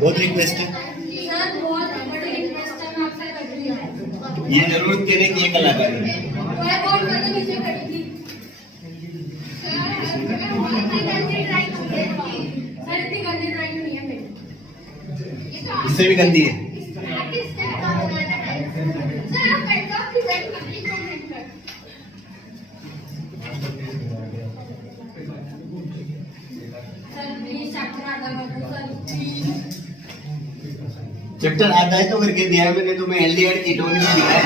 बहुत रिक्वेस्ट है ये जरूर तेरे की कलाकार है। इससे भी गंदी है। चैप्टर आधा है तो करके दिया है मैंने तुम्हें एल्डिहाइड कीटोन भी दिया है।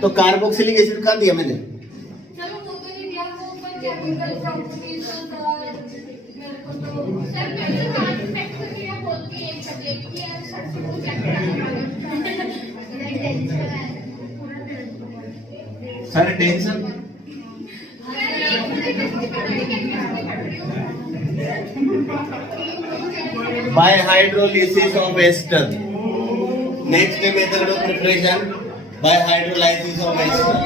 तो कार्बोक्सिलिक एसिड कहाँ दिया मैंने? चलो वो तो नहीं दिया, वो ऊपर केमिकल प्रॉपर्टीज मेरे को तो सर मेरे को कॉन्सेप्ट तो क्या बोलती है एक सब्जेक्ट की है सर से वो चेक करना sir tension by hydrolysis of ester. Next method of preparation by hydrolysis of ester.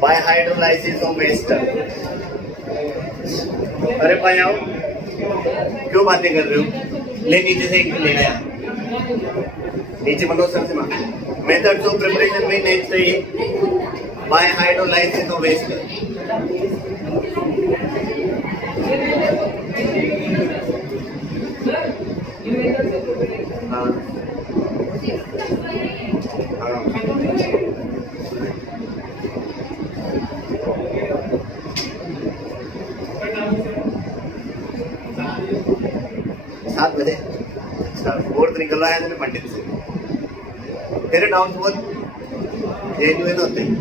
By hydrolysis of ester. अरे भाई आओ, क्यों बातें कर रहे हो? ले नीचे से एक ले आया, नीचे मनोज सर से मांग। मेथड्स ऑफ प्रिपरेशन में नेक्स्ट है ये by hydrolysis of ester. सात बजे फोर्थ निकल रहा है तेरे पंडित से। तेरे डाउट बहुत जेन्युइन होते हैं।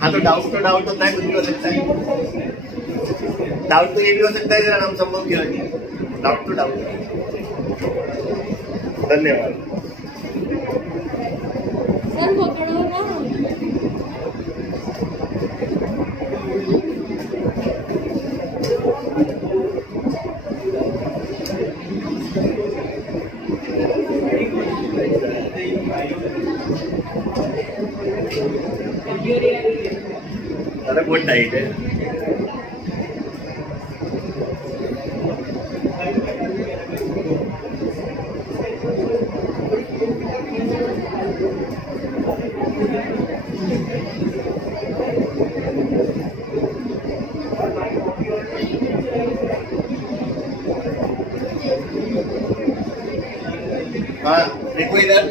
हाँ तो डाउट होता है, कुछ भी हो सकता है। डाउट तो ये भी हो सकता है तेरा नाम संभव क्यों है। डाउट तो डाउट। धन्यवाद सर पकड़ो ना। अरे बहुत टाइट है। हाँ देखो इधर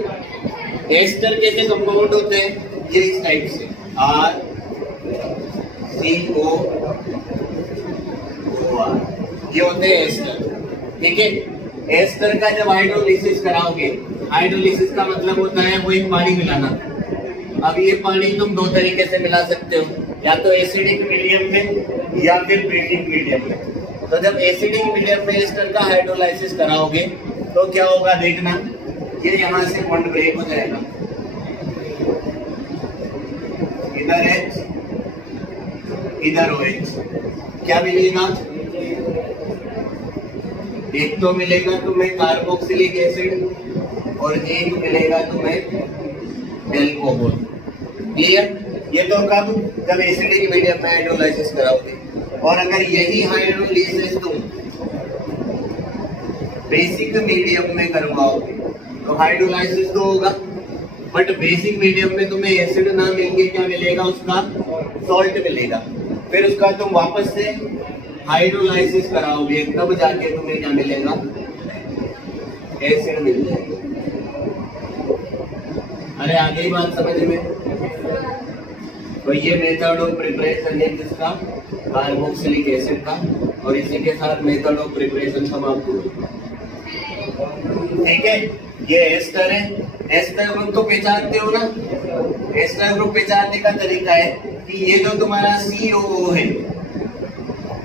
एस्टर कैसे कंपाउंड होते हैं, ये इस टाइप से RCOOR ये होते हैं एस्टर। ठीक है, एस्टर का जब हाइड्रोलिसिस कराओगे, हाइड्रोलिसिस का मतलब होता है वो एक पानी मिलाना। अब ये पानी तुम दो तरीके से मिला सकते हो, या तो एसिडिक मीडियम में या फिर बेसिक मीडियम में। तो जब एसिडिक मीडियम में एस्टर का हाइड्रोलाइसिस कराओगे तो क्या होगा देखना, ये यहाँ से बॉन्ड ब्रेक हो जाएगा, इधर H इधर OH। क्या मिलेगा, एक तो मिलेगा तुम्हें कार्बोक्सिलिक एसिड और एक मिलेगा तुम्हें एल्कोहल। क्लियर? ये तो कब, जब एसिडिक मीडियम में हाइड्रोलाइसिस कराओगे। और अगर यही हाइड्रोलाइसिस तुम बेसिक मीडियम में करवाओगे तो हाइड्रोलाइसिस तो होगा, बट बेसिक मीडियम में तुम्हें एसिड ना मिलके क्या मिलेगा, उसका सॉल्ट मिलेगा। फिर उसका तुम वापस से हाइड्रोलाइसिस कराओगे तब जाके तुम्हें क्या मिलेगा, एसिड मिल जाएगा। अरे आगे ही बात समझ में। तो ये मेथड ऑफ प्रिपरेशन है जिसका, कार्बोक्सिलिक एसिड का, और इसी के साथ मेथड ऑफ प्रिपरेशन समाप्त हुआ। ठीक है, ये एस्टर है। एस्टर ग्रुप तो पहचानते हो ना। एस्टर ग्रुप पहचानने का तरीका है कि ये जो तुम्हारा COO है,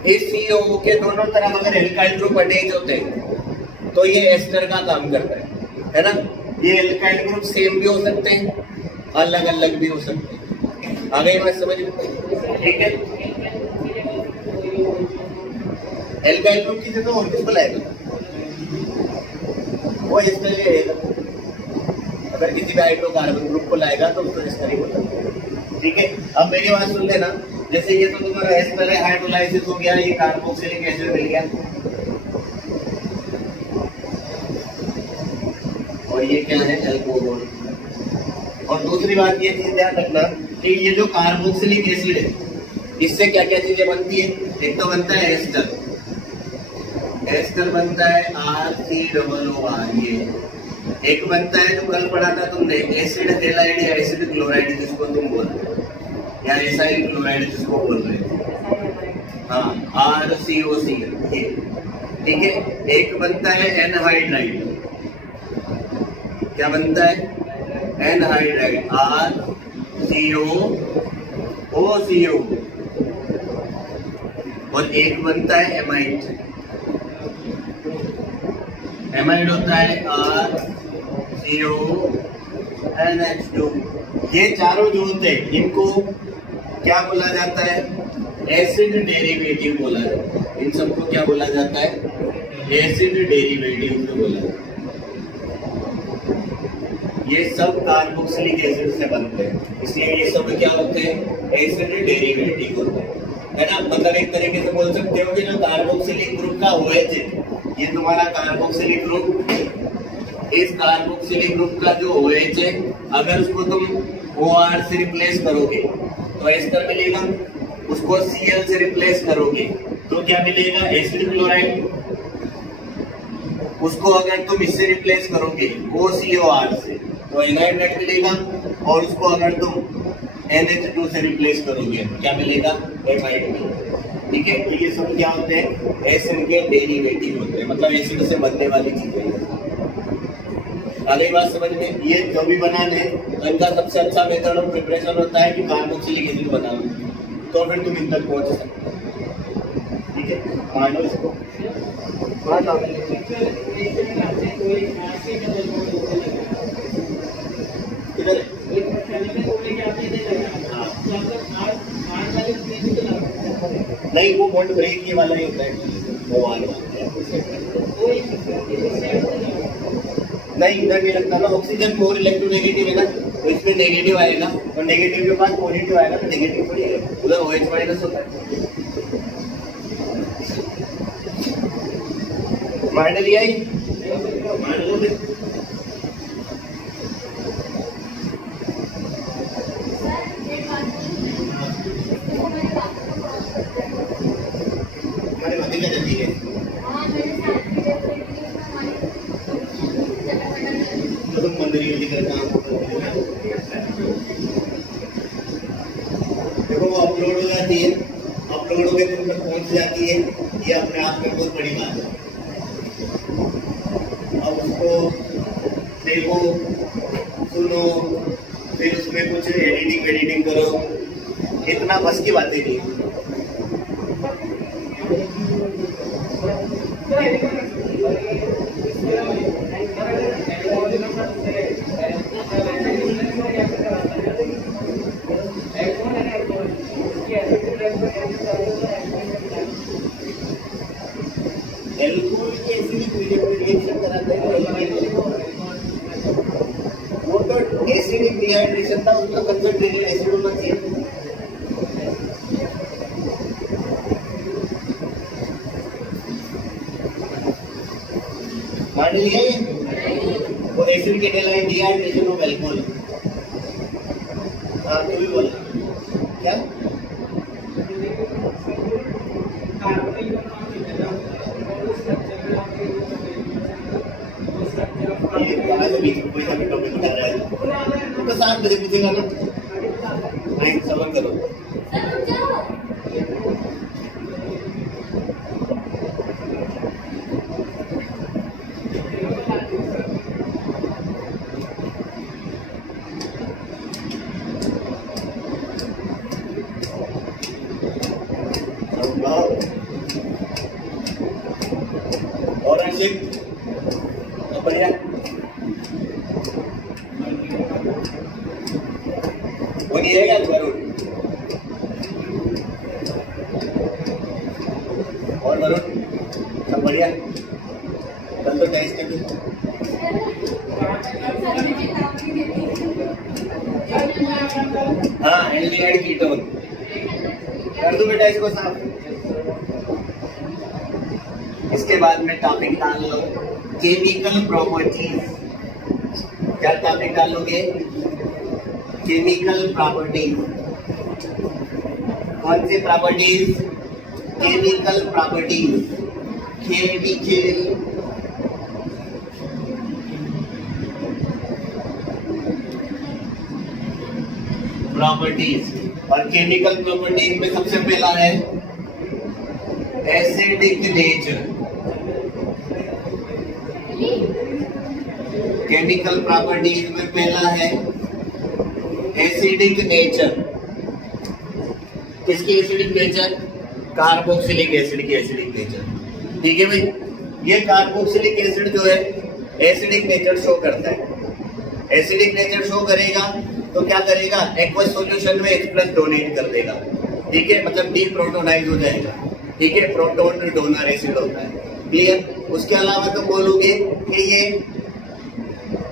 इस COO के दोनों तरफ अगर एल्काइल ग्रुप अटैच होते हैं तो ये एस्टर का काम करता है ना। ये एल्काइल ग्रुप सेम भी हो सकते हैं, अलग अलग भी हो सकते हैं। आ गई बात समझ में? ठीक है, एल्काइल ग्रुप की जगह और किसको लाएगा? वो एस्टर ले आएगा। अगर किसी भी हाइड्रोकार्बन ग्रुप को लाएगा तो उसको एस्टर ही बोलता है। ठीक है, अब मेरी बात सुन लेना। जैसे ये तो तुम्हारा एस्टर है, हाइड्रोलाइसिस हो गया, ये कार्बोक्सिलिक एसिड मिल गया, और ये क्या है? अल्कोहल। और दूसरी बात ये चीज ध्यान रखना कि ये जो कार्बोक्सिलिक एसिड है, इससे क्या क्या चीजें बनती है? एक तो बनता है एस्टर, एस्टर बनता है RCOOR, ये एक बनता है जो कल पढ़ा था तुमने, एसिड हेलाइड या एसिड क्लोराइड जिसको तुम बोल रहे हो, या एसाइल क्लोराइड जिसको बोल रहे हो, हाँ RCOC ये। ठीक है, एक बनता है एनहाइड्राइड, क्या बनता है? Anhydride, RCOOCO। और एक बनता है एमाइड, एमाइड होता है RCONH2। ये चारों जो होते हैं इनको क्या बोला जाता है? एसिड डेरिवेटिव बोला जाता है। इन सबको क्या बोला जाता है? एसिड डेरिवेटिव में बोला जाता है। ये सब कार्बोक्सिलिक एसिड से बनते हैं, इसलिए ये सब क्या होते हैं? एसिड डेरिवेटिव होते हैं, है ना। मतलब एक तरीके से बोल सकते हो कि जो कार्बोक्सिलिक ग्रुप का OH है, ये तुम्हारा कार्बोक्सिलिक ग्रुप, इस कार्बोक्सिलिक ग्रुप का जो OH है, अगर उसको तुम OR से रिप्लेस करोगे तो एस्टर मिलेगा, उसको Cl से रिप्लेस करोगे तो क्या मिलेगा? Acid chloride. उसको अगर तुम इससे रिप्लेस करोगे OCOR से तो एनहाइड्राइड मिलेगा, और उसको अगर तुम NH2 से रिप्लेस करोगे क्या मिलेगा? एमाइड मिलेगा। ठीक है, तो ये सब क्या होते हैं? एसिड के डेरिवेटिव होते हैं, मतलब एसिड से बनने वाली चीजें। अगली बात समझ में, ये जो भी बनाने तो इनका सबसे अच्छा मेथड ऑफ प्रिपरेशन होता है कि कार्बोक्सिलिक एसिड बना लो, तो फिर तुम इन तक पहुंच सकते हो। ठीक है, मान लो इसको इधर नहीं, वो बॉन्ड ब्रेक ये वाला ही होता है, वो वाला नहीं, इधर नहीं लगता ना। ऑक्सीजन में और इलेक्ट्रोनेगेटिव है ना, तो इसमें नेगेटिव आएगा, और नेगेटिव के पास पॉजिटिव आएगा, तो नेगेटिव थोड़ी है, उधर OH माइनस होता है। मान लिया ही, मान लो देखो वो अपलोड हो जाती है, अपलोड होकर तुम तक पहुंच जाती है, ये अपने आप में बहुत बड़ी बात है। अब उसको देखो, सुनो, फिर उसमें कुछ एडिटिंग करो, इतना बस की बातें नहीं। एल्कोहल की एसिडिक रिएक्शन कराते हैं, वो तो एसिडिक डिहाइड्रेशन था, उसका कंसंट्रेटेड एसिड होना चाहिए। मान लिया वो एसिड के डिहाइड्रेशन ऑफ एल्कोहल। हाँ, तो भी बोला क्या? कोई सा भी टॉपिक बता रहा है तो 7 बजे पूछेगा ना, नहीं सवाल करो। और बढ़िया वो नहीं रहेगा वरुण, और वरुण कल तो टेस्ट है भी। हाँ, एल्डिहाइड कीटोन। कर दूं बेटा इसको साफ। इसके बाद में टॉपिक डाल लो केमिकल प्रॉपर्टीज। क्या टॉपिक डालोगे? Chemical properties. कौन सी properties? Chemical properties. Chemical properties. और केमिकल प्रॉपर्टीज में सबसे पहला है एसिडिक नेचर। केमिकल प्रॉपर्टीज में पहला है एसिडिक नेचर। किसकी एसिडिक नेचर? कार्बोक्सिलिक एसिड की एसिडिक नेचर। ठीक है भाई, ये कार्बोक्सिलिक एसिड जो है एसिडिक नेचर शो करता है। एसिडिक नेचर शो करेगा तो क्या करेगा? एक्वस सॉल्यूशन में H+ डोनेट कर देगा। ठीक है, मतलब डीप्रोटोनाइज हो जाएगा। ठीक है, प्रोटोन डोनर एसिड होता है। क्लियर? उसके अलावा तो बोलोगे कि ये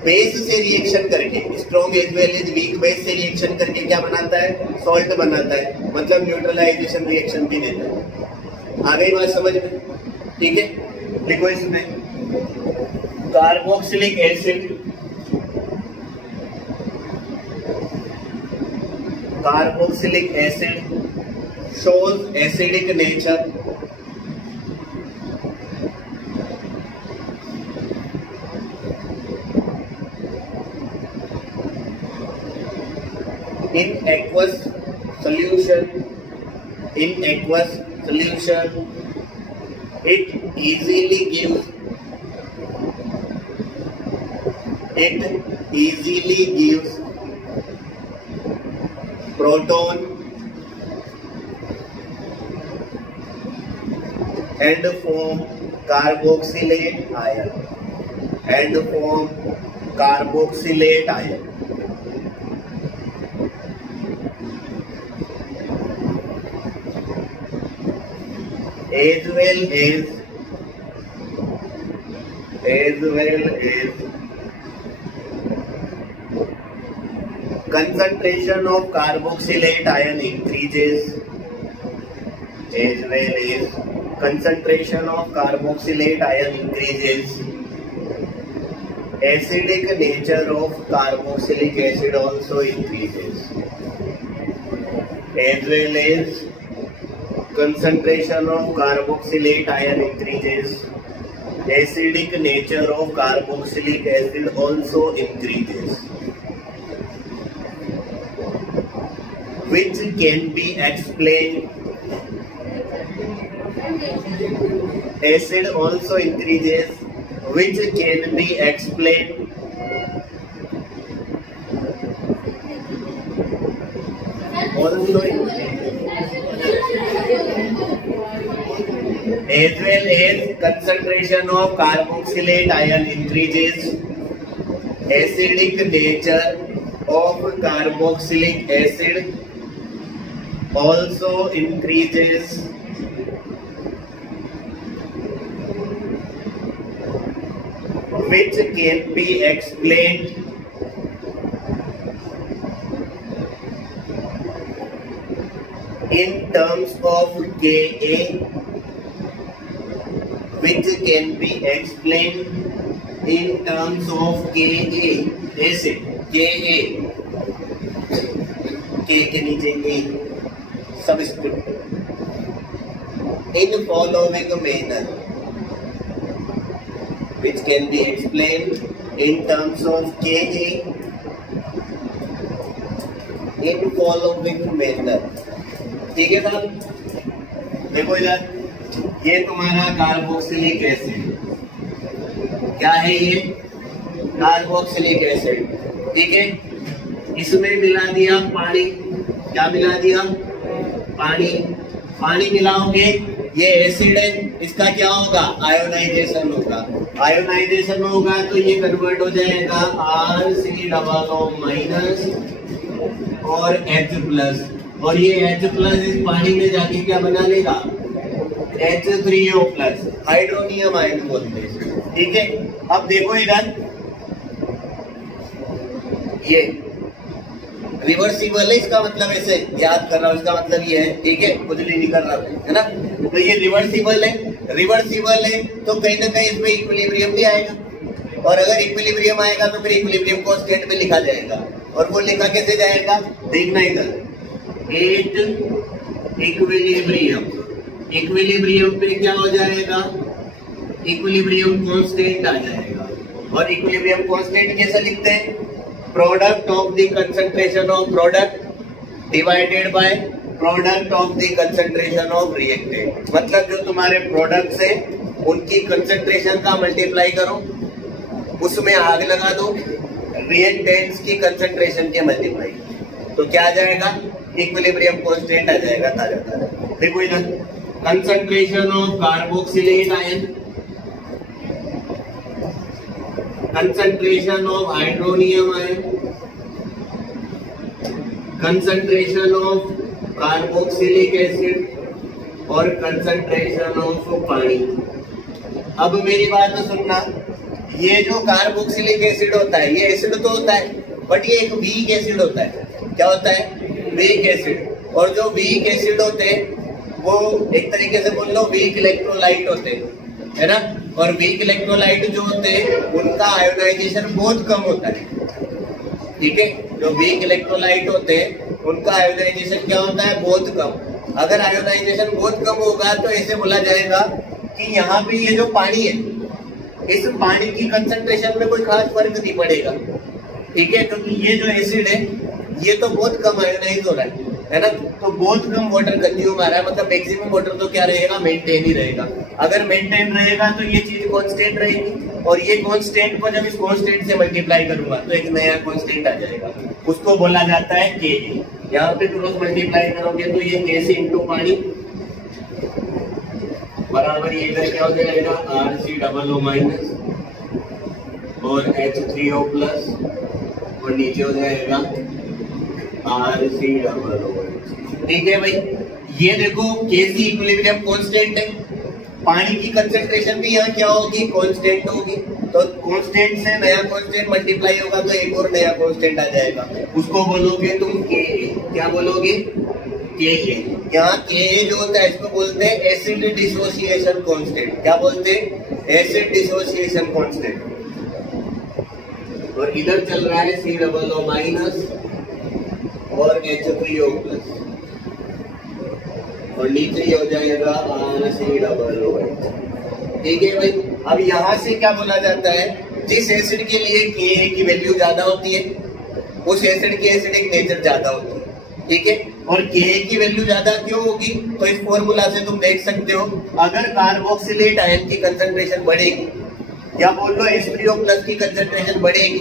बेस से रिएक्शन करके, strong as well as weak base से रिएक्शन करके क्या बनाता है? सॉल्ट बनाता है, मतलब न्यूट्रलाइजेशन रिएक्शन भी देता है। आ गई बात समझ में? ठीक है, देखो इसमें carboxylic acid, carboxylic acid shows acidic nature in aqueous solution. In aqueous solution, it easily gives proton and form carboxylate ion. As well as concentration of carboxylate ion increases. As well as concentration of carboxylate ion increases, acidic nature of carboxylic acid also increases. As well as concentration of carboxylate ion increases, acidic nature of carboxylic acid also increases, which can be explained. Acid also increases, which can be explained also as well as concentration of carboxylate ion increases, acidic nature of carboxylic acid also increases, which can be explained in terms of Ka, which can be explained in terms of Ka, acid, Ka, K के नीचे A, subscript, in following manner, which can be explained in terms of Ka in following manner. ठीक है साहब, देखो इधर ये तुम्हारा carboxylic acid, क्या है ये? Carboxylic acid. ठीक है, इसमें मिला दिया पानी। क्या मिला दिया? पानी। पानी मिलाओगे, ये एसिड है, इसका क्या होगा? आयोनाइजेशन होगा। आयोनाइजेशन होगा तो ये कन्वर्ट हो जाएगा Rc+- और H+, और ये H+ इस पानी में जाके क्या बना लेगा? H3O प्लस हाइड्रोनियम आयन बोलते हैं। ठीक है, अब देखो इधर ये रिवर्सिबल है, इसका मतलब ऐसे याद कर रहा हूं, इसका मतलब ये है। ठीक है, कुछ नहीं कर रहा है ना, तो ये रिवर्सिबल है। रिवर्सिबल है तो कहीं ना कहीं इसमें इक्विलिब्रियम भी आएगा, और अगर इक्विलिब्रियम आएगा तो फिर इक्विलिब्रियम को स्टेट में लिखा जाएगा। और वो लिखा कैसे जाएगा, देखना इधर, एट इक्विलिब्रियम, इक्विलिब्रियम पे क्या हो जाएगा, इक्विलिब्रियम कांस्टेंट आ जाएगा। और इक्विलिब्रियम कांस्टेंट कैसे लिखते हैं, product of the concentration of product divided by product of the concentration of reactant. मतलब जो तुम्हारे प्रोडक्ट्स है उनकी कंसंट्रेशन का मल्टीप्लाई करो, उसमें आग लगा दो, रिएक्टेंट्स की कंसंट्रेशन के मल्टीप्लाई, तो क्या आ जाएगा, इक्विलिब्रियम कांस्टेंट आ जाएगा ताजा ताजा। देखो इधर concentration of carboxylate ion, concentration of hydronium ion, concentration of carboxylic acid और कंसंट्रेशन ऑफ पानी। अब मेरी बात तो सुनना, ये जो कार्बोक्सिलिक एसिड होता है ये एसिड तो होता है, बट ये एक वीक एसिड होता है। क्या होता है, वीक एसिड। और जो वीक एसिड होते हैं वो एक तरीके से बोल लो वीक इलेक्ट्रोलाइट होते हैं, है ना। और वीक इलेक्ट्रोलाइट जो होते हैं उनका आयोनाइजेशन बहुत कम होता है। ठीक है, जो वीक इलेक्ट्रोलाइट होते हैं उनका आयोनाइजेशन क्या होता है, बहुत कम। अगर आयोनाइजेशन बहुत कम होगा तो ऐसे बोला जाएगा कि यहाँ पे ये जो पानी है, इस पानी की कंसंट्रेशन में कोई खास फर्क नहीं पड़ेगा। ठीक है, क्योंकि ये जो एसिड है ये तो बहुत कम आयोनाइज हो रहा है ना, तो बहुत कम वाटर कंज्यूम आ रहा है, मतलब मैक्सिमम वाटर तो क्या रहेगा, मेंटेन ही रहेगा। अगर मेंटेन रहेगा तो ये चीज कांस्टेंट रहेगी, और ये कांस्टेंट को जब इस कांस्टेंट से मल्टीप्लाई करूंगा तो एक नया कांस्टेंट आ जाएगा, उसको बोला जाता है के। यहाँ पे क्रॉस मल्टीप्लाई करोगे तो ये के से इंटू पानी बराबर ये इधर क्या हो जाएगा, RCOO माइनस और H3O प्लस, और नीचे हो जाएगा RCOO। ठीक है भाई, ये देखो Kc इक्विलिब्रियम कांस्टेंट है, पानी की कंसंट्रेशन भी यहाँ क्या होगी, कांस्टेंट होगी। तो कांस्टेंट से नया कांस्टेंट मल्टीप्लाई होगा तो एक और नया कांस्टेंट आ जाएगा, उसको बोलोगे तुम Ka। क्या बोलोगे, Ka। यहाँ Ka जो होता है इसको बोलते हैं एसिड डिसोसिएशन कांस्टेंट। क्या बोलते हैं, एसिड डिसोसिएशन कांस्टेंट। और इधर चल रहा है COO माइनस और H3O प्लस, और नीचे ही हो जाएगा RCOO। ठीक है भाई, अब यहाँ से क्या बोला जाता है, जिस एसिड के लिए Ka की वैल्यू ज्यादा होती है उस एसिड की एसिडिक नेचर ज्यादा होती है। ठीक है, और Ka की वैल्यू ज्यादा क्यों होगी, तो इस फॉर्मूला से तुम देख सकते हो, अगर कार्बोक्सिलेट आयन की कंसंट्रेशन बढ़ेगी या बोल लो H3O प्लस की कंसंट्रेशन बढ़ेगी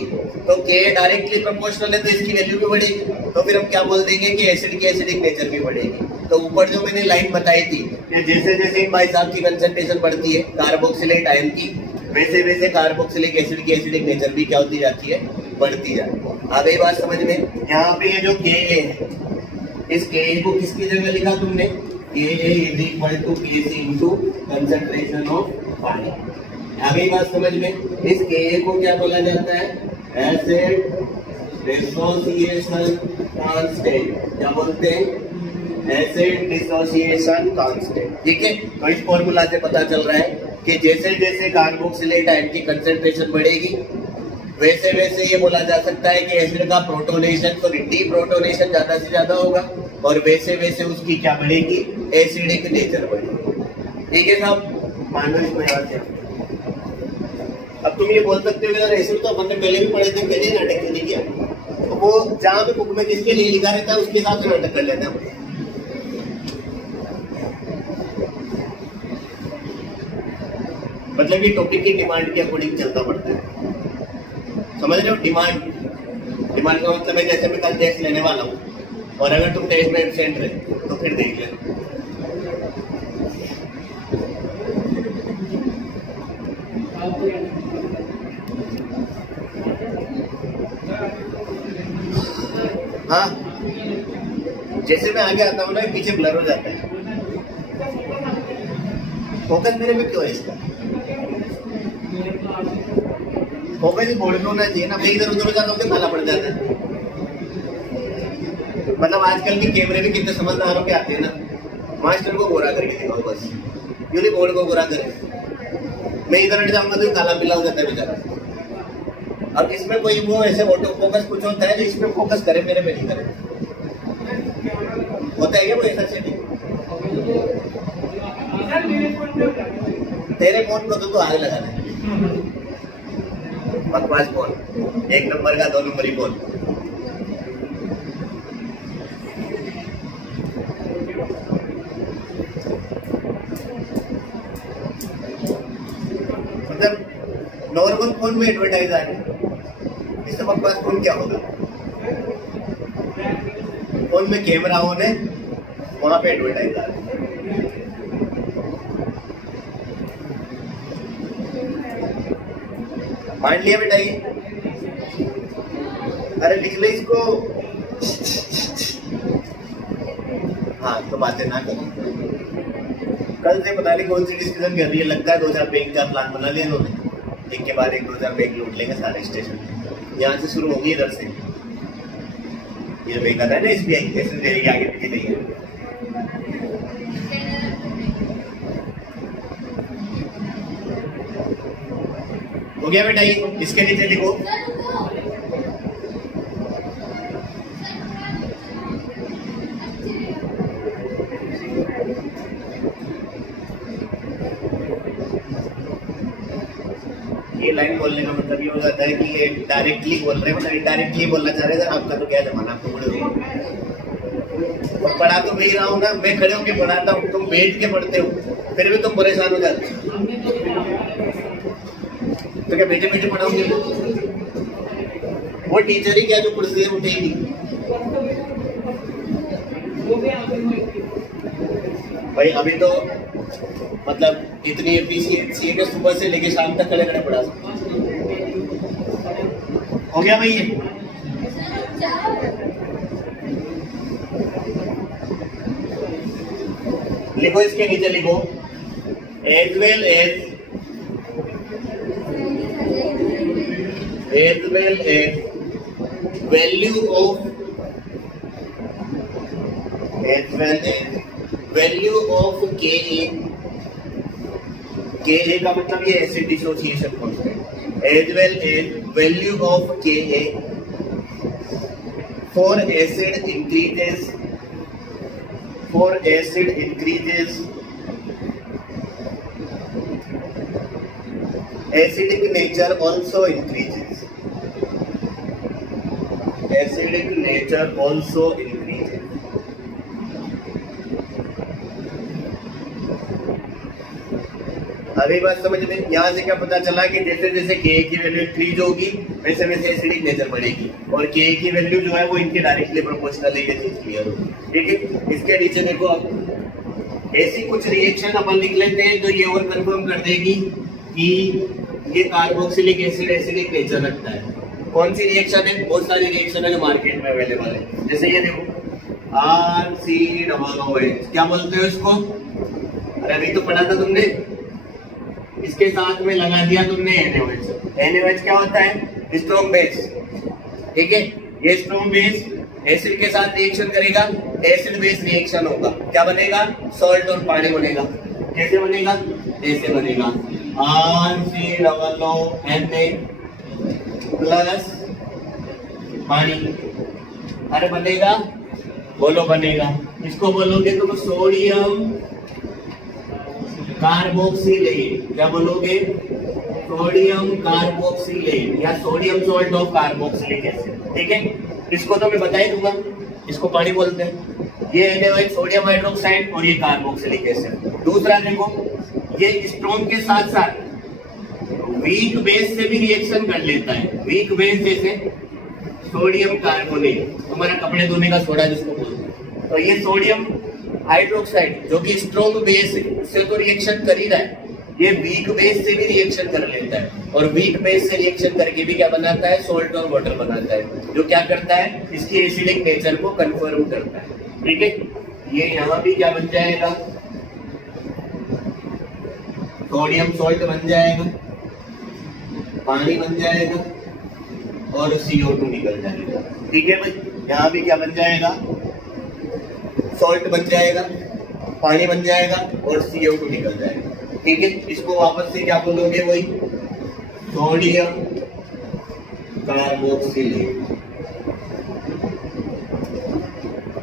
तो Ka डायरेक्टली प्रोपोर्शनल है तो इसकी वैल्यू भी बढ़ेगी। तो फिर हम क्या बोल देंगे कि एसिड की एसिडिक नेचर भी बढ़ेगी। तो ऊपर जो मैंने लाइन बताई थी कि जैसे जैसे इन भाई साहब की कंसंट्रेशन बढ़ती है कार्बोक्सिलेट आयन की, वैसे वैसे कार्बोक्सिलिक एसिड की एसिडिक नेचर भी क्या होती जाती है, बढ़ती जाती है। आ गई बात समझ में। यहाँ पे ये जो Ka है, इस Ka को किसकी जगह लिखा तुमने, Ka is equal to Kc into concentration of पानी। आ गई बात समझ में। इस Ka को क्या बोला जाता है, एसिड डिसोसिएशन कांस्टेंट। क्या बोलते हैं, एसिड डिसोसिएशन कांस्टेंट। ठीक है, तो इस फॉर्मूला से पता चल रहा है कि जैसे जैसे कार्बोक्सिलेट आयन की कंसंट्रेशन बढ़ेगी वैसे वैसे ये बोला जा सकता है कि एसिड का प्रोटोनेशन, सॉरी डीप्रोटोनेशन ज्यादा से ज्यादा होगा, और वैसे वैसे उसकी क्या बढ़ेगी, एसिडिक नेचर बढ़ेगी। ठीक है साहब, मानो इसको याद है। अब तुम ये बोल सकते हो कि एसिड तो अपन ने पहले भी पढ़े थे, पहले नाटक क्यों नहीं किया, तो वो जहाँ पे बुक में जिसके लिए लिखा रहता है उसके हिसाब से नाटक कर लेते हैं। मतलब ये टॉपिक की डिमांड के अकॉर्डिंग चलता पड़ता है, समझ रहे हो। डिमांड का मतलब है जैसे मैं कल टेस्ट लेने वाला हूँ और अगर तुम टेस्ट में एब्सेंट रहे तो फिर देख लेना। हाँ, जैसे मैं आगे आता हूँ ना पीछे ब्लर हो जाता है। फोकस मेरे पे क्यों है इसका? फोकस बोर्ड पे होना चाहिए ना, मैं इधर उधर जाता हूँ तो काला पड़ जाता है। मतलब आजकल के कैमरे भी कितने समझदारों के आते हैं ना, मास्टर को गोरा करके दिखाओ बस, यूनिक बोर्ड को गोरा करके। मैं इधर हट जाऊंगा तो काला पीला हो जाता है बेचारा। अब इसमें कोई वो ऐसे ऑटो फोकस कुछ होता है जो इसमें फोकस करे, मेरे पे नहीं करे। होता है क्या कोई ऐसा सेटिंग? तेरे फोन को तो आग लगा है, बकवास फोन, 1 नंबर का 2 नंबरी फोन। मतलब नॉर्मल फोन में एडवर्टाइज आ रही, इससे बकवास फोन क्या होगा? फोन में कैमरा ऑन है, वहां पे एडवर्टाइज आ रही। मान लिया बेटा ये, अरे लिख ले इसको। हाँ तो बातें ना करो, कल से पता नहीं कौन सी डिस्कशन कर रही है। लगता है 2000 बैंक का प्लान बना लिया इन्होंने, एक के बाद एक 2000 बैंक लूट लेंगे सारे स्टेशन। यहाँ से शुरू होगी, इधर से ये बैंक आता है ना SBI, ऐसे देने के आगे पीछे नहीं है। हो गया बेटा, ये इसके नीचे लिखो। ये लाइन बोलने का मतलब ये हो जाता है कि ये डायरेक्टली बोल रहे हैं, मतलब इनडायरेक्टली बोलना चाह रहे हैं। आपका तो क्या जमाना, आप तो बड़े हो, पढ़ा तो मैं ही रहा हूँ ना, मैं खड़े होकर पढ़ाता हूँ, तुम बैठ के पढ़ते हो, फिर भी तुम परेशान हो जाते हो। तो क्या बेटे बेटे पढ़ाओगे? वो टीचर ही क्या जो कुर्सी से उठेगी? भाई अभी तो मतलब इतनी एफिशिएंसी है कि सुबह से लेके शाम तक खड़े खड़े पढ़ा सकते। हो गया भाई ये? लिखो, इसके नीचे लिखो as well as value of KA। KA का मतलब ये acid dissociation constant. as well as value of KA for acid increases acidic nature also increases। Acidic nature also increases। अभी बात समझ में? यहाँ से क्या पता चला कि जैसे जैसे Ka की वैल्यू इंक्रीज होगी वैसे वैसे एसिडिक नेचर बढ़ेगी, और Ka की वैल्यू जो है वो इनके डायरेक्टली प्रोपोर्शनल है। ये चीज क्लियर होगी, ठीक है? इसके नीचे देखो, अब ऐसी कुछ रिएक्शन अपन लिख लेते हैं जो ये और कंफर्म कर देगी कि ये कार्बोक्सिलिक एसिड एसिडिक नेचर रखता है। कौन सी रिएक्शन है? बहुत सारी रिएक्शन है जो मार्केट में अवेलेबल है। जैसे ये देखो RCOOH, क्या बोलते हो इसको? अरे अभी तो पढ़ा था तुमने, इसके साथ में लगा दिया तुमने NaOH। NaOH क्या होता है? स्ट्रॉन्ग बेस, ठीक है? ये स्ट्रॉन्ग बेस एसिड के साथ रिएक्शन करेगा, एसिड बेस रिएक्शन होगा, क्या बनेगा? सॉल्ट और पानी बनेगा। कैसे बनेगा? ऐसे बनेगा RCOONA प्लस पानी। अरे बनेगा, बोलो बनेगा। इसको बोलोगे तुम सोडियम कार्बोक्सिलेट। क्या बोलोगे? सोडियम कार्बोक्सिलेट या sodium salt of carboxylic acid, ठीक है? इसको तो मैं बता ही दूंगा, इसको पानी बोलते हैं। ये NaOH सोडियम हाइड्रोक्साइड और ये कार्बोक्सिलिक एसिड। दूसरा देखो, ये स्ट्रॉन्ग के साथ साथ वीक बेस से भी रिएक्शन कर लेता है। वीक बेस जैसे सोडियम कार्बोनेट, हमारा कपड़े धोने का सोडा जिसको बोलते हैं। तो ये सोडियम हाइड्रोक्साइड जो कि स्ट्रॉन्ग बेस से तो रिएक्शन कर ही रहा है, ये वीक बेस से भी रिएक्शन कर लेता है, और वीक बेस से रिएक्शन करके भी क्या बनाता है? सॉल्ट और वाटर बनाता है, जो क्या करता है? इसकी एसिडिक नेचर को कंफर्म करता है, ठीक है? ये यहाँ भी क्या बन जाएगा? सोडियम सॉल्ट बन जाएगा, पानी बन जाएगा और CO2 निकल जाएगा। ठीक है भाई, यहाँ भी क्या बन जाएगा, सॉल्ट बन जाएगा, पानी बन जाएगा और CO2 निकल जाएगा। ठीक है, इसको वापस से क्या बोलोगे, वही सोडियम कार्बोक्सिलेट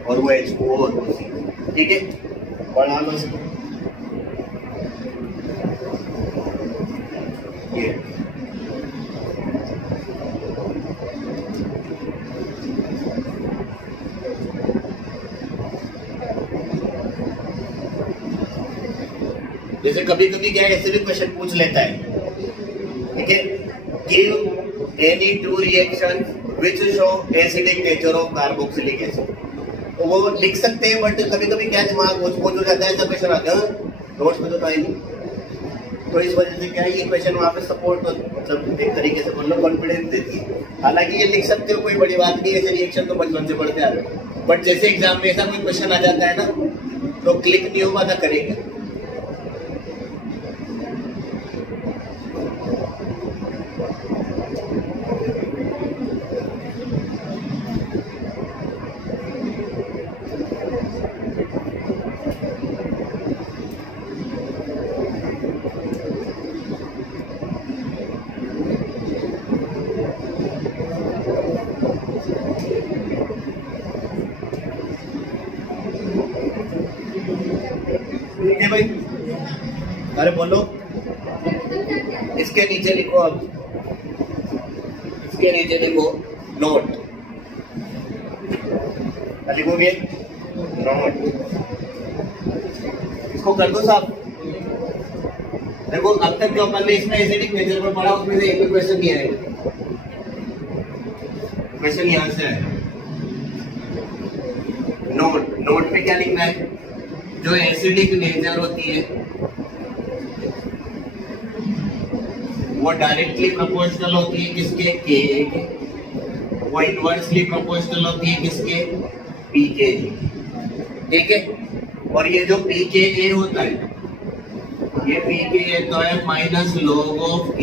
और वो H2O और वो C। ठीक है, बढ़ा लो इसको, ये जैसे कभी कभी क्या ऐसे भी क्वेश्चन पूछ लेता है, ठीक है, give any two reaction which show acidic nature of carboxylic acid. तो वो लिख सकते हैं, बट कभी कभी क्या दिमाग हो जाता है, ऐसा क्वेश्चन आता है नोट्स में तो आएंगे, तो इस वजह से क्या है, ये क्वेश्चन वहाँ पे सपोर्ट मतलब एक तरीके से बोल लो कॉन्फिडेंस देती है। हालांकि ये लिख सकते हो, कोई बड़ी बात नहीं है, ऐसे रिएक्शन तो बचपन से पढ़ते आ रहे हो, बट जैसे एग्जाम में ऐसा कोई क्वेश्चन आ जाता है ना, तो क्लिक नहीं होगा ना करेंगे। ठीक है भाई, अरे बोलो, इसके नीचे लिखो, अब इसके नीचे लिखो नोट, लिखोगे नोट, इसको कर दो साहब। देखो अब तक जो अपन ने इसमें एसिडिक नेचर पर पढ़ा, उसमें से एक भी क्वेश्चन नहीं आएगा, क्वेश्चन यहां से है। नोट, नोट पे क्या लिखना है, जो एसिडिक नेचर होती है वो डायरेक्टली प्रोपोर्शनल होती है किसके, Ka के, वो इनवर्सली प्रोपोर्शनल होती है किसके, Pk। ठीक है, और ये जो Pka होता है, ये Pka तो है माइनस लॉग ऑफ K।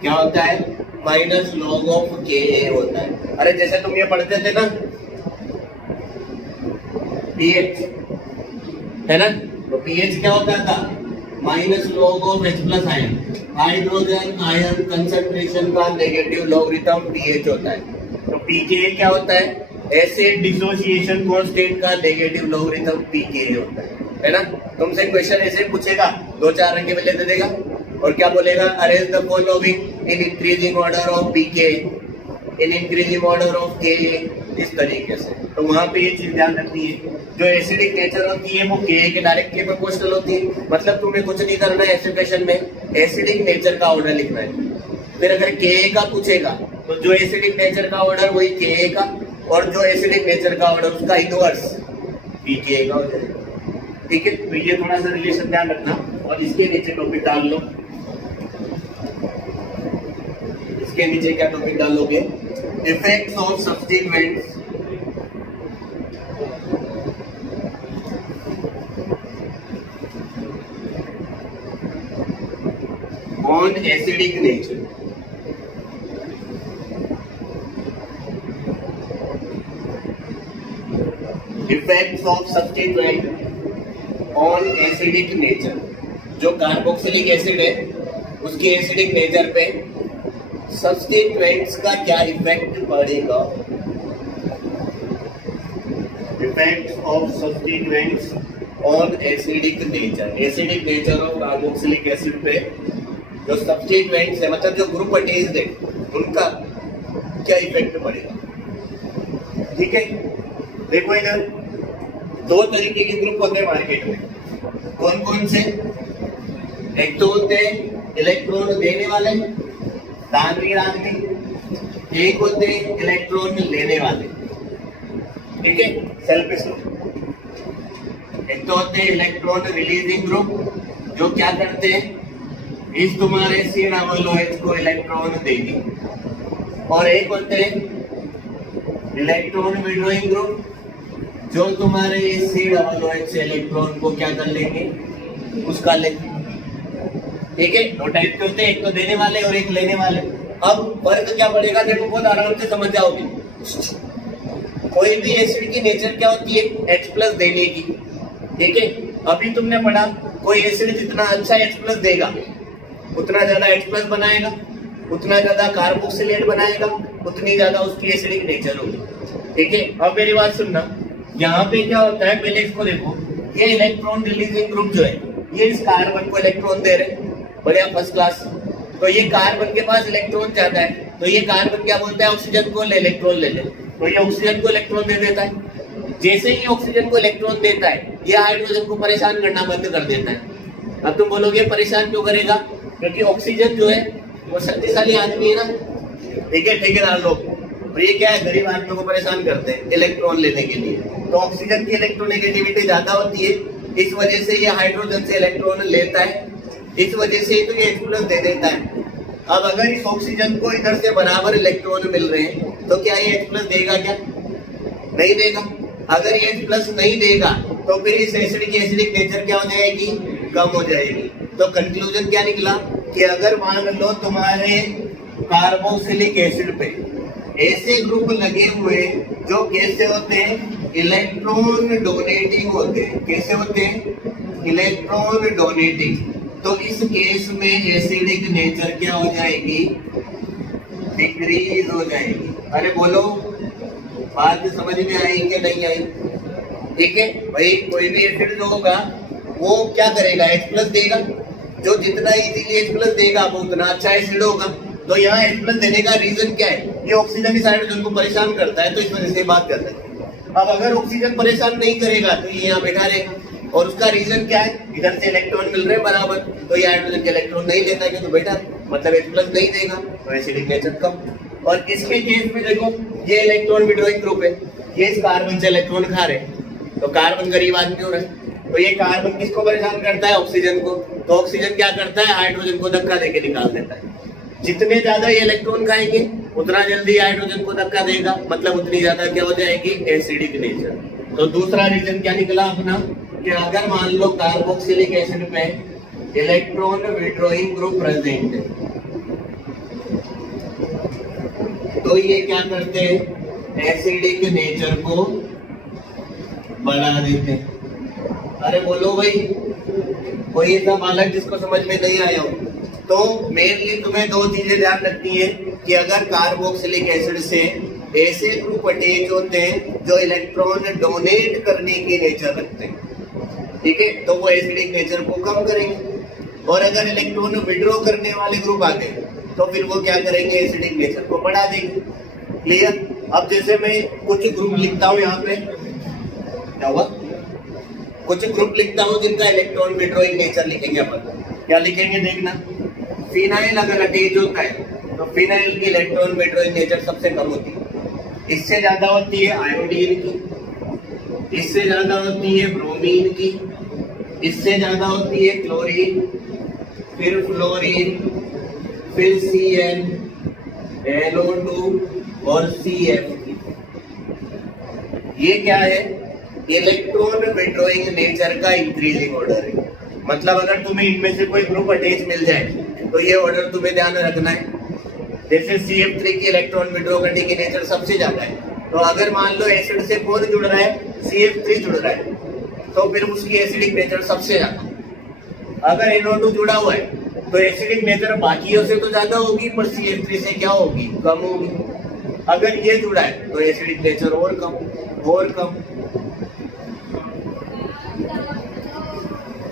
क्या होता है, माइनस लॉग ऑफ Ka होता है। अरे जैसे तुम ये पढ़ते थे ना pH, है ना, तो pH क्या होता था, minus log of H plus ion, hydrogen ion concentration का नेगेटिव लॉगरिथम pH होता है। तो pKa क्या होता है, एसिड डिसोसिएशन कांस्टेंट का नेगेटिव लॉगरिथम pKa होता है ना। तुमसे क्वेश्चन ऐसे पूछेगा, दो चार अंक में दे देगा और क्या बोलेगा, arrange the following in increasing order of pK, in increasing order of Ka, इस तरीके से। तो वहां पे ये चीज ध्यान रखनी है, जो एसिडिक नेचर होती है वो Ka के डायरेक्टली प्रोपोर्शनल होती है। मतलब तुम्हें कुछ नहीं करना है ऐसे क्वेश्चन में, एसिडिक नेचर का ऑर्डर लिखना है। फिर अगर Ka का पूछेगा तो जो एसिडिक नेचर का ऑर्डर वही Ka का, और जो एसिडिक नेचर का ऑर्डर उसका इनवर्स Pka का हो जाएगा। ठीक है, तो ये थोड़ा सा रिलेशन ध्यान रखना। और इसके नीचे टॉपिक डाल लो, इसके नीचे क्या टॉपिक डालोगे, effects of substituents on acidic nature। Effects of substituent on acidic nature। जो कार्बोक्सिलिक एसिड है उसके एसिडिक नेचर पे सब्स्टिट्यूएंट्स का क्या इफेक्ट पड़ेगा। Effect of substituents on acidic nature, acidic nature of carboxylic acid पे जो सब्स्टिट्यूएंट्स है, मतलब जो ग्रुप अटैच्ड है, उनका क्या इफेक्ट पड़ेगा। ठीक है, देखो इधर दो तरीके के ग्रुप होते हैं मार्केट में, कौन कौन से, एक तो होते हैं इलेक्ट्रॉन देने वाले, दान एक होते हैं इलेक्ट्रॉन लेने वाले। ठीक है, सेल्फ स्टोर। एक तो होते हैं इलेक्ट्रॉन रिलीजिंग ग्रुप, जो क्या करते हैं, इस तुम्हारे COOH को इलेक्ट्रॉन देगी। और एक होते हैं इलेक्ट्रॉन विड्रॉइंग ग्रुप, जो तुम्हारे इस COOH से इलेक्ट्रॉन को क्या कर लेंगे, उसका ले। ठीक है, दो टाइप के होते हैं, एक तो देने वाले और एक लेने वाले। अब फर्क क्या पड़ेगा देखो, बहुत आराम से समझ जाओगे। कोई भी एसिड की नेचर क्या होती है, H प्लस देने की। ठीक है, अभी तुमने पढ़ा कोई एसिड जितना अच्छा H प्लस देगा उतना ज्यादा H प्लस बनाएगा, उतना ज्यादा कार्बोक्सिलेट बनाएगा, उतनी ज्यादा उसकी एसिडिक नेचर होगी। ठीक है, अब मेरी बात सुनना, यहाँ पे क्या होता है, पहले इसको देखो, ये इलेक्ट्रॉन रिलीजिंग ग्रुप जो है ये इस कार्बन को इलेक्ट्रॉन दे रहे, बढ़िया फर्स्ट क्लास। तो ये कार्बन के पास इलेक्ट्रॉन जाता है, तो ये कार्बन क्या बोलता है, ऑक्सीजन को ले, इलेक्ट्रॉन ले ले, तो ये ऑक्सीजन को इलेक्ट्रॉन दे देता है। जैसे ही ऑक्सीजन को इलेक्ट्रॉन देता है, ये हाइड्रोजन को परेशान करना बंद कर देता है। अब तुम बोलोगे परेशान क्यों करेगा, क्योंकि ऑक्सीजन जो है वो शक्तिशाली आदमी है ना। ठीक है, ठेकेदार लोग, और ये क्या है, गरीब आदमियों को परेशान करते हैं इलेक्ट्रॉन लेने के लिए। तो ऑक्सीजन की इलेक्ट्रोनेगेटिविटी ज्यादा होती है, इस वजह से ये हाइड्रोजन से इलेक्ट्रॉन लेता है, इस वजह से तो ये H+ दे देता है। अब अगर इस ऑक्सीजन को इधर से बराबर इलेक्ट्रॉन मिल रहे हैं तो क्या ये H+ देगा, क्या नहीं देगा। अगर ये H+ नहीं देगा तो फिर इस एसिड की एसिडिक नेचर क्या हो जाएगी, कम हो जाएगी। तो कंक्लूजन क्या निकला कि अगर मान लो तुम्हारे कार्बोक्सिलिक एसिड पे ऐसे ग्रुप लगे हुए जो कैसे होते हैं, इलेक्ट्रॉन डोनेटिंग होते हैं। कैसे होते हैं, इलेक्ट्रॉन डोनेटिंग। तो इस केस में एसिडिक नेचर क्या हो जाएगी, डिक्रीज हो जाएगी। अरे बोलो, बात समझ में आई कि नहीं आई। ठीक है भाई, कोई भी एसिड जो होगा वो क्या करेगा, H+ देगा। जो जितना इजीली H+ देगा वो उतना अच्छा एसिड होगा। तो यहाँ H+ देने का रीजन क्या है, ये ऑक्सीजन इस हाइड्रोजन को परेशान करता है, तो इस वजह से बात करते हैं। अब अगर ऑक्सीजन परेशान नहीं करेगा तो ये यहाँ बैठा रहेगा, और उसका रीजन क्या है, इधर से इलेक्ट्रॉन मिल रहे हैं बराबर, तो ये हाइड्रोजन के इलेक्ट्रॉन नहीं लेता है, तो बैठा मतलब H+ नहीं देगा, तो एसिडिक नेचर कम। और इसके केस में देखो, ये इलेक्ट्रॉन विड्रॉइंग ग्रुप है, ये इस कार्बन से इलेक्ट्रॉन खा रहे, तो कार्बन गरीब आदमी हो रहा है, तो ये कार्बन किसको परेशान करता है, ऑक्सीजन को। तो ऑक्सीजन क्या करता है, हाइड्रोजन को धक्का देके निकाल देता है। जितने ज्यादा ये इलेक्ट्रॉन खाएंगे उतना जल्दी हाइड्रोजन को धक्का देगा, मतलब उतनी ज्यादा क्या हो जाएगी, एसिडिक नेचर। तो दूसरा रीजन क्या निकला अपना, कि अगर मान लो कार्बोक्सिलिक एसिड पे इलेक्ट्रॉन विड्रॉइंग ग्रुप प्रेजेंट है, तो ये क्या करते हैं, एसिडिक नेचर को बढ़ा देते हैं। अरे बोलो भाई, कोई ऐसा बालक जिसको समझ में नहीं आया हो। तो मेनली तुम्हें दो चीजें ध्यान रखनी है कि अगर कार्बोक्सिलिक एसिड से ऐसे ग्रुप अटैच होते हैं जो इलेक्ट्रॉन डोनेट करने की नेचर रखते हैं, ठीक है, तो वो एसिडिक नेचर को कम करेंगे। और अगर इलेक्ट्रॉन विड्रॉ करने वाले ग्रुप आ गए तो फिर वो क्या करेंगे, एसिडिक नेचर को बढ़ा देंगे। क्लियर। अब जैसे मैं कुछ ग्रुप लिखता हूँ यहाँ पे, क्या हुआ, कुछ ग्रुप लिखता हूँ जिनका इलेक्ट्रॉन विड्रॉइंग नेचर लिखेंगे अपन। क्या लिखेंगे देखना, फिनाइल अगर अटैच होता है तो फिनाइल की इलेक्ट्रॉन विड्रॉइंग नेचर सबसे कम होती है। इससे ज्यादा होती है आयोडीन की, इससे ज्यादा होती है ब्रोमीन की, इससे ज्यादा होती है क्लोरीन, फिर फ्लोरीन, फिर Cn, NO2 और CF की। ये क्या है, इलेक्ट्रॉन विड्रॉइंग नेचर का इंक्रीजिंग ऑर्डर है। मतलब अगर तुम्हें इनमें से कोई ग्रुप अटैच मिल जाए तो ये ऑर्डर तुम्हें ध्यान रखना है। जैसे CF3 की इलेक्ट्रॉन विड्रॉ करने की नेचर सबसे ज्यादा है, तो अगर मान लो एसिड से कौन जुड़ रहा है, CF3 जुड़ रहा है, तो फिर उसकी एसिडिक नेचर सबसे ज्यादा। अगर NO2 जुड़ा हुआ है तो एसिडिक नेचर बाकियों से तो ज्यादा होगी, पर CF3 से क्या होगी, कम होगी। अगर ये जुड़ा है तो एसिडिक नेचर और कम और कम।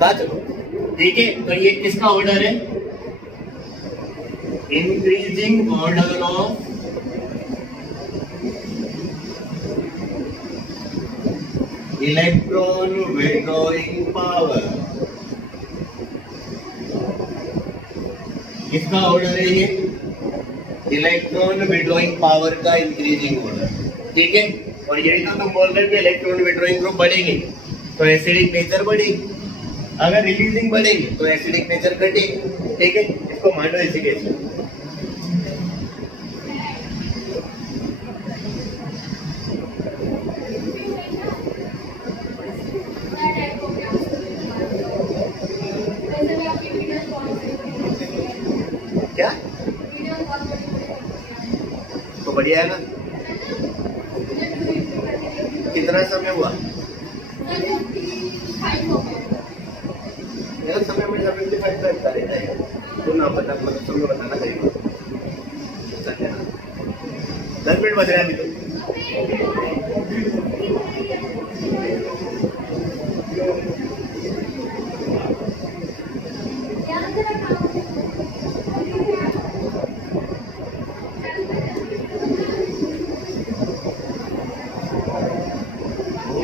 चलो ठीक है, तो ये किसका ऑर्डर है, increasing order of electron withdrawing power. किसका ऑर्डर है ये, इलेक्ट्रॉन विड्रॉइंग पावर का इंक्रीजिंग ऑर्डर। ठीक है, और यही तो तुम बोल रहे थे, इलेक्ट्रॉन विड्रॉइंग ग्रुप बढ़ेंगे तो एसिडिक नेचर बढ़ेगी, अगर रिलीजिंग बढ़ेगी तो एसिडिक नेचर घटेगी। ठीक है, इसको मानो एसिड एसिड। बढ़िया है ना? कितना समय हुआ? यार समय में 75 का इतना रहता है तो ना पता मतलब समय बताना करेगा 10 मिनट बच रहा है अभी तो।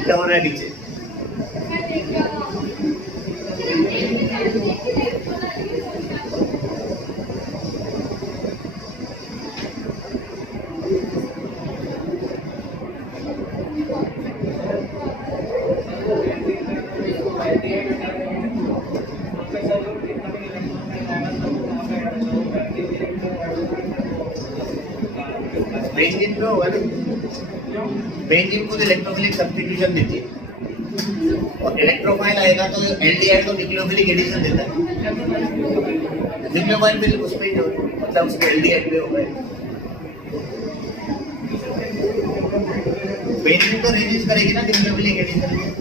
क्या होना है नीचे? बेंजीन में होगा ना, बेंजीन को इलेक्ट्रोफिलिक सब्स्टिट्यूशन देती है और इलेक्ट्रोफाइल आएगा तो एल्डिहाइड को न्यूक्लियोफिलिक एडिशन देता है। न्यूक्लियोफाइल फिर उसमें जो मतलब उसके एल्डिहाइड में होगा। बेंजीन तो रेजिस्ट करेगी ना न्यूक्लियोफिलिक एडिशन में।